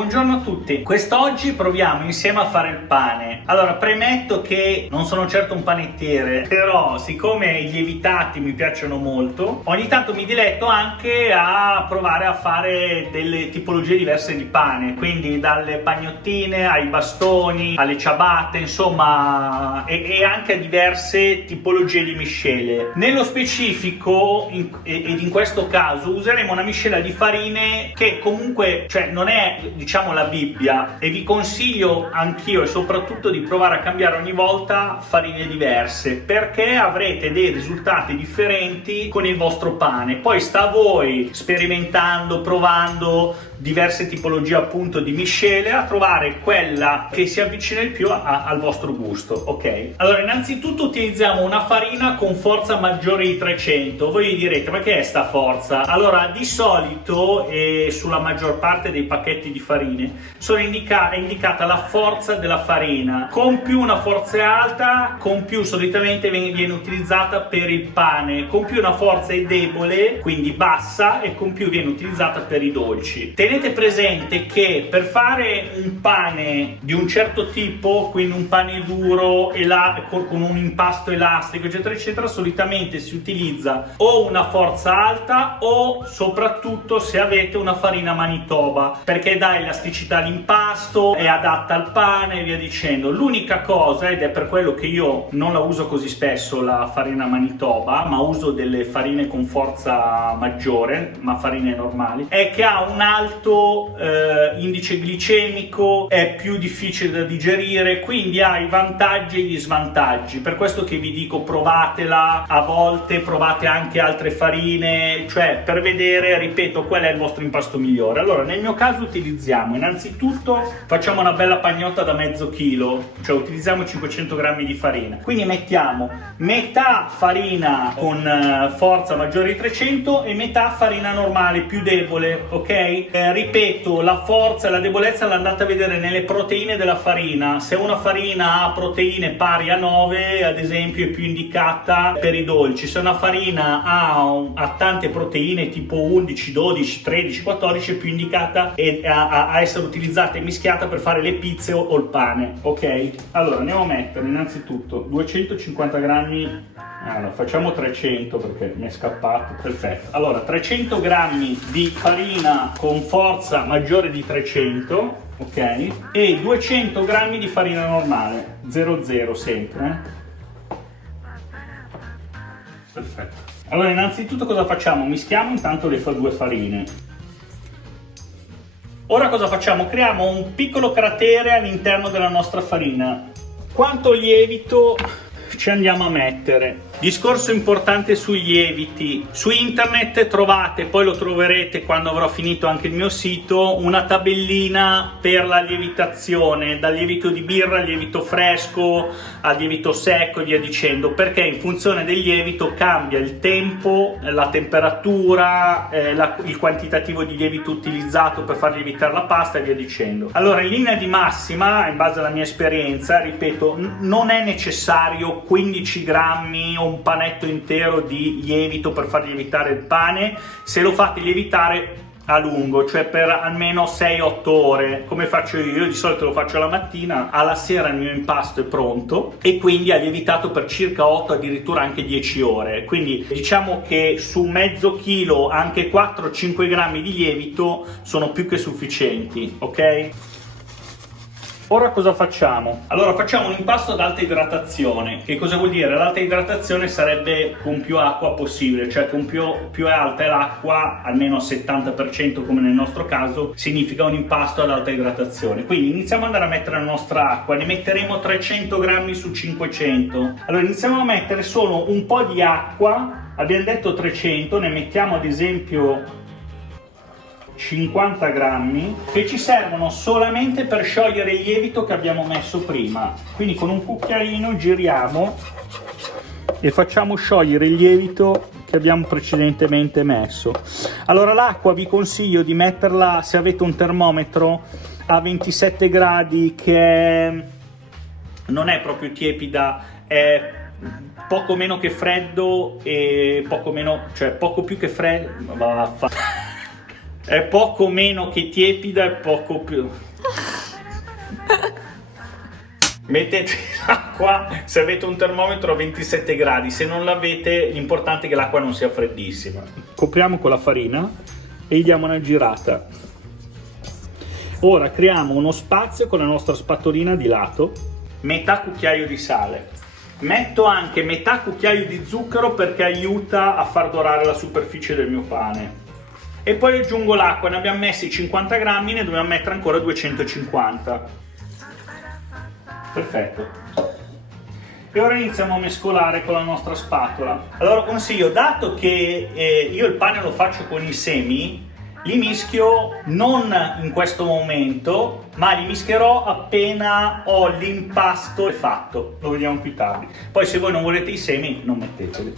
buongiorno a tutti. Quest'oggi proviamo insieme a fare il pane. Allora, premetto che non sono certo un panettiere, però siccome i lievitati mi piacciono molto, ogni tanto mi diletto anche a provare a fare delle tipologie diverse di pane, quindi dalle pagnottine ai bastoni, alle ciabatte, insomma, e anche a diverse tipologie di miscele. Nello specifico, ed in questo caso, useremo una miscela di farine che comunque, cioè, non è, diciamo, la Bibbia, e vi consiglio anch'io e soprattutto di provare a cambiare ogni volta farine diverse, perché avrete dei risultati differenti con il vostro pane. Poi sta a voi, sperimentando, provando diverse tipologie appunto di miscele, a trovare quella che si avvicina il più al vostro gusto, ok? Allora, innanzitutto utilizziamo una farina con forza maggiore di 300. Voi direte, ma che è sta forza? Allora, di solito sulla maggior parte dei pacchetti di farine è indicata la forza della farina. Con più una forza è alta, con più solitamente viene utilizzata per il pane, con più una forza è debole, quindi bassa, e con più viene utilizzata per i dolci. Tenete presente che per fare un pane di un certo tipo, quindi un pane duro con un impasto elastico, eccetera eccetera, solitamente si utilizza o una forza alta o soprattutto se avete una farina Manitoba, perché dà elasticità all'impasto, è adatta al pane e via dicendo. L'unica cosa, ed è per quello che io non la uso così spesso la farina Manitoba, ma uso delle farine con forza maggiore, ma farine normali, è che ha un alto indice glicemico, è più difficile da digerire, quindi ha i vantaggi e gli svantaggi. Per questo che vi dico, provatela, a volte provate anche altre farine, cioè per vedere, ripeto, qual è il vostro impasto migliore. Allora, nel mio caso utilizziamo, innanzitutto facciamo una bella pagnotta da mezzo chilo, cioè utilizziamo 500 grammi di farina, quindi mettiamo metà farina con forza maggiore di 300 e metà farina normale più debole, ok? Ripeto, la forza e la debolezza l'andate a vedere nelle proteine della farina. Se una farina ha proteine pari a 9, ad esempio, è più indicata per i dolci. Se una farina ha tante proteine tipo 11, 12, 13, 14, è più indicata a essere utilizzata e mischiata per fare le pizze o il pane, ok? Allora, andiamo a mettere innanzitutto 250 grammi. Allora, facciamo 300 perché mi è scappato. Perfetto. Allora, 300 grammi di farina con forza maggiore di 300, ok? E 200 grammi di farina normale, 00 sempre. Perfetto. Allora, innanzitutto cosa facciamo? Mischiamo intanto le due farine. Ora cosa facciamo? Creiamo un piccolo cratere all'interno della nostra farina. Quanto lievito ci andiamo a mettere? Discorso importante sui lieviti. Su internet trovate, poi lo troverete quando avrò finito anche il mio sito, una tabellina per la lievitazione, dal lievito di birra al lievito fresco al lievito secco e via dicendo, perché in funzione del lievito cambia il tempo, la temperatura, il quantitativo di lievito utilizzato per far lievitare la pasta e via dicendo. Allora, in linea di massima, in base alla mia esperienza, ripeto, non è necessario 15 grammi o un panetto intero di lievito per far lievitare il pane, se lo fate lievitare a lungo, cioè per almeno 6-8 ore, come faccio io. Di solito lo faccio la mattina, alla sera il mio impasto è pronto e quindi ha lievitato per circa 8, addirittura anche 10 ore. Quindi diciamo che su mezzo chilo anche 4-5 grammi di lievito sono più che sufficienti, ok? Ora cosa facciamo? Allora, facciamo un impasto ad alta idratazione. Che cosa vuol dire? L'alta idratazione sarebbe con più acqua possibile, cioè con più è alta è l'acqua, almeno al 70% come nel nostro caso, significa un impasto ad alta idratazione. Quindi iniziamo ad andare a mettere la nostra acqua, ne metteremo 300 grammi su 500. Allora, iniziamo a mettere solo un po' di acqua, abbiamo detto 300, ne mettiamo ad esempio 50 grammi, che ci servono solamente per sciogliere il lievito che abbiamo messo prima. Quindi con un cucchiaino giriamo e facciamo sciogliere il lievito che abbiamo precedentemente messo. Allora, l'acqua vi consiglio di metterla, se avete un termometro, a 27 gradi, che non è proprio tiepida, è poco meno che freddo e poco più che freddo. è poco meno che tiepida e poco più. Mettete l'acqua, se avete un termometro a 27 gradi, se non l'avete l'importante è che l'acqua non sia freddissima. Copriamo con la farina e gli diamo una girata. Ora creiamo uno spazio con la nostra spatolina di lato, metà cucchiaio di sale. Metto anche metà cucchiaio di zucchero perché aiuta a far dorare la superficie del mio pane. E poi aggiungo l'acqua, ne abbiamo messi 50 grammi, ne dobbiamo mettere ancora 250. Perfetto. E ora iniziamo a mescolare con la nostra spatola. Allora consiglio, dato che io il pane lo faccio con i semi, li mischio non in questo momento, ma li mischierò appena ho l'impasto fatto. Lo vediamo più tardi. Poi se voi non volete i semi, non metteteli.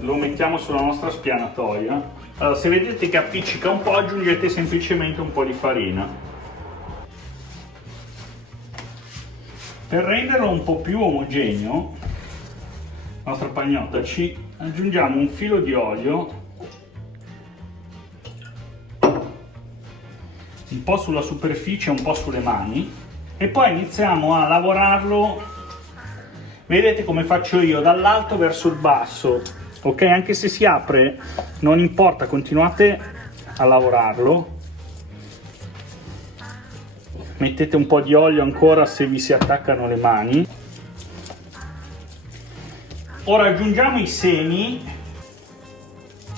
Lo mettiamo sulla nostra spianatoia. Allora, se vedete che appiccica un po', aggiungete semplicemente un po' di farina. Per renderlo un po' più omogeneo, la nostra pagnotta, ci aggiungiamo un filo di olio, un po' sulla superficie, un po' sulle mani, e poi iniziamo a lavorarlo, vedete come faccio io, dall'alto verso il basso, ok? Anche se si apre, non importa, continuate a lavorarlo. Mettete un po' di olio ancora se vi si attaccano le mani. Ora aggiungiamo i semi.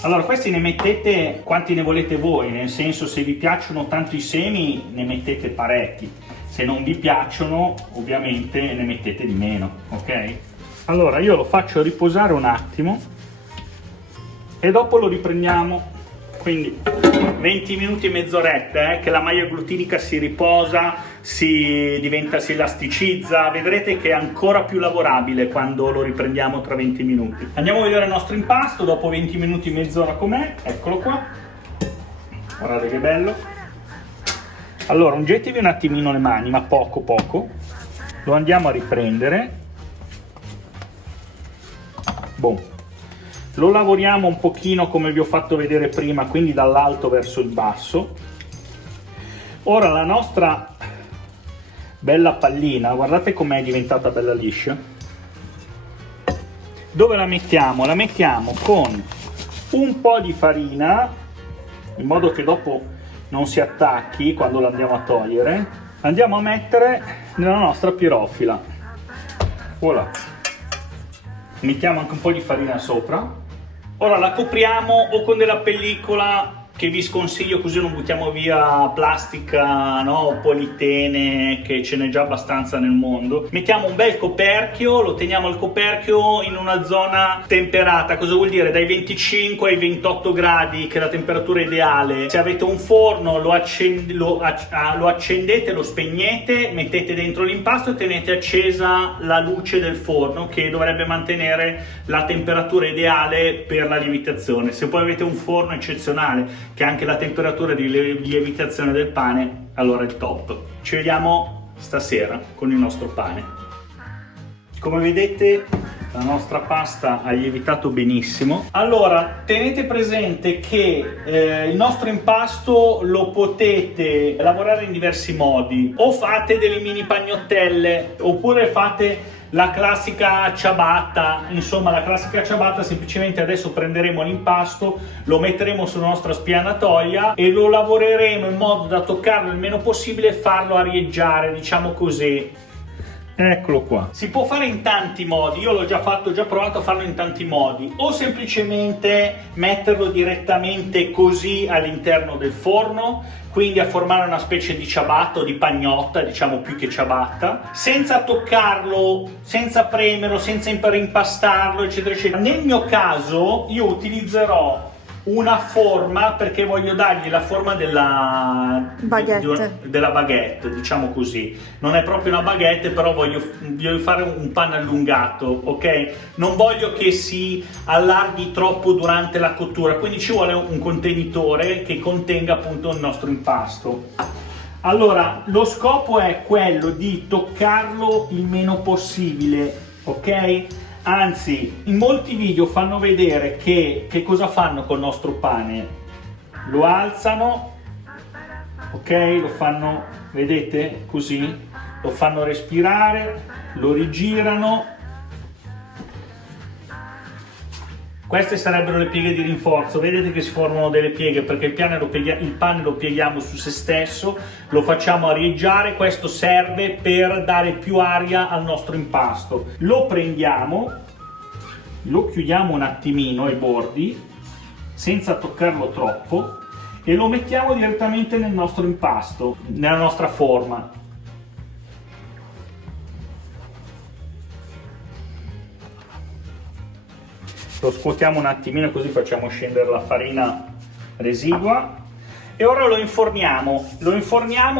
Allora questi ne mettete quanti ne volete voi, nel senso, se vi piacciono tanto i semi ne mettete parecchi, se non vi piacciono ovviamente ne mettete di meno, ok? Allora io lo faccio riposare un attimo e dopo lo riprendiamo. Quindi 20 minuti e mezz'oretta, che la maglia glutinica si riposa, si elasticizza, vedrete che è ancora più lavorabile quando lo riprendiamo tra 20 minuti. Andiamo a vedere il nostro impasto dopo 20 minuti e mezz'ora com'è, eccolo qua, guardate che bello. Allora ungetevi un attimino le mani, ma poco, lo andiamo a riprendere, boom. Lo lavoriamo un pochino come vi ho fatto vedere prima, quindi dall'alto verso il basso. Ora la nostra bella pallina, guardate com'è diventata bella liscia. Dove la mettiamo? La mettiamo con un po' di farina, in modo che dopo non si attacchi quando la andiamo a togliere. Andiamo a mettere nella nostra pirofila. Voilà. Mettiamo anche un po' di farina sopra. Ora la copriamo o con della pellicola, che vi sconsiglio così non buttiamo via plastica, no? Politene, che ce n'è già abbastanza nel mondo. Mettiamo un bel coperchio, lo teniamo al coperchio in una zona temperata. Cosa vuol dire? Dai 25 ai 28 gradi, che è la temperatura ideale. Se avete un forno lo accendete, lo spegnete, mettete dentro l'impasto e tenete accesa la luce del forno, che dovrebbe mantenere la temperatura ideale per la lievitazione. Se poi avete un forno eccezionale che ha anche la temperatura di lievitazione del pane, allora è il top. Ci vediamo stasera con il nostro pane. Come vedete la nostra pasta ha lievitato benissimo. Allora tenete presente che il nostro impasto lo potete lavorare in diversi modi: o fate delle mini pagnottelle, oppure fate la classica ciabatta. Insomma, la classica ciabatta, semplicemente adesso prenderemo l'impasto, lo metteremo sulla nostra spianatoia e lo lavoreremo in modo da toccarlo il meno possibile e farlo arieggiare, diciamo così. Eccolo qua. Si può fare in tanti modi, io l'ho già fatto, ho già provato a farlo in tanti modi, o semplicemente metterlo direttamente così all'interno del forno, quindi a formare una specie di ciabatta o di pagnotta, diciamo più che ciabatta, senza toccarlo, senza premerlo, senza impastarlo, eccetera eccetera. Nel mio caso io utilizzerò una forma, perché voglio dargli la forma della baguette, diciamo così. Non è proprio una baguette, però voglio fare un pane allungato, ok? Non voglio che si allarghi troppo durante la cottura, quindi ci vuole un contenitore che contenga appunto il nostro impasto. Allora, lo scopo è quello di toccarlo il meno possibile, ok? Anzi, in molti video fanno vedere che cosa fanno col nostro pane. Lo alzano, ok? Lo fanno, vedete, così, lo fanno respirare, lo rigirano. Queste sarebbero le pieghe di rinforzo, vedete che si formano delle pieghe perché il pane lo pieghiamo su se stesso, lo facciamo arieggiare, questo serve per dare più aria al nostro impasto. Lo prendiamo, lo chiudiamo un attimino ai bordi, senza toccarlo troppo, e lo mettiamo direttamente nel nostro impasto, nella nostra forma. Lo scuotiamo un attimino così facciamo scendere la farina residua e ora lo inforniamo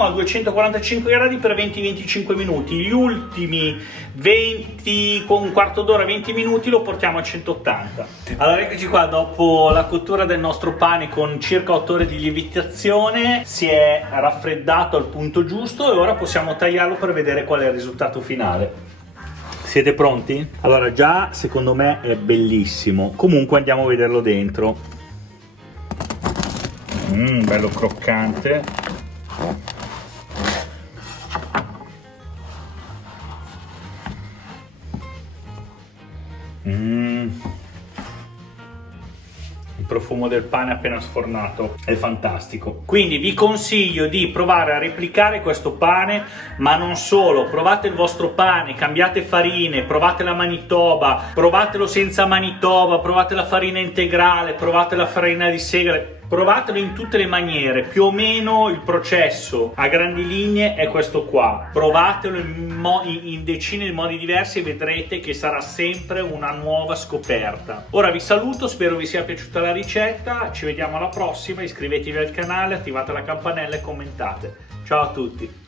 a 245 gradi per 20-25 minuti. Gli ultimi 20, con un quarto d'ora, 20 minuti lo portiamo a 180. Allora eccoci qua, dopo la cottura del nostro pane con circa 8 ore di lievitazione si è raffreddato al punto giusto e ora possiamo tagliarlo per vedere qual è il risultato finale. Siete pronti? Allora già secondo me è bellissimo, comunque andiamo a vederlo dentro. Bello croccante. Il profumo del pane appena sfornato è fantastico. Quindi vi consiglio di provare a replicare questo pane, ma non solo, provate il vostro pane, cambiate farine, provate la Manitoba, provatelo senza Manitoba, provate la farina integrale, provate la farina di segale. Provatelo in tutte le maniere, più o meno il processo a grandi linee è questo qua. Provatelo in decine di modi diversi e vedrete che sarà sempre una nuova scoperta. Ora vi saluto, spero vi sia piaciuta la ricetta, ci vediamo alla prossima, iscrivetevi al canale, attivate la campanella e commentate. Ciao a tutti!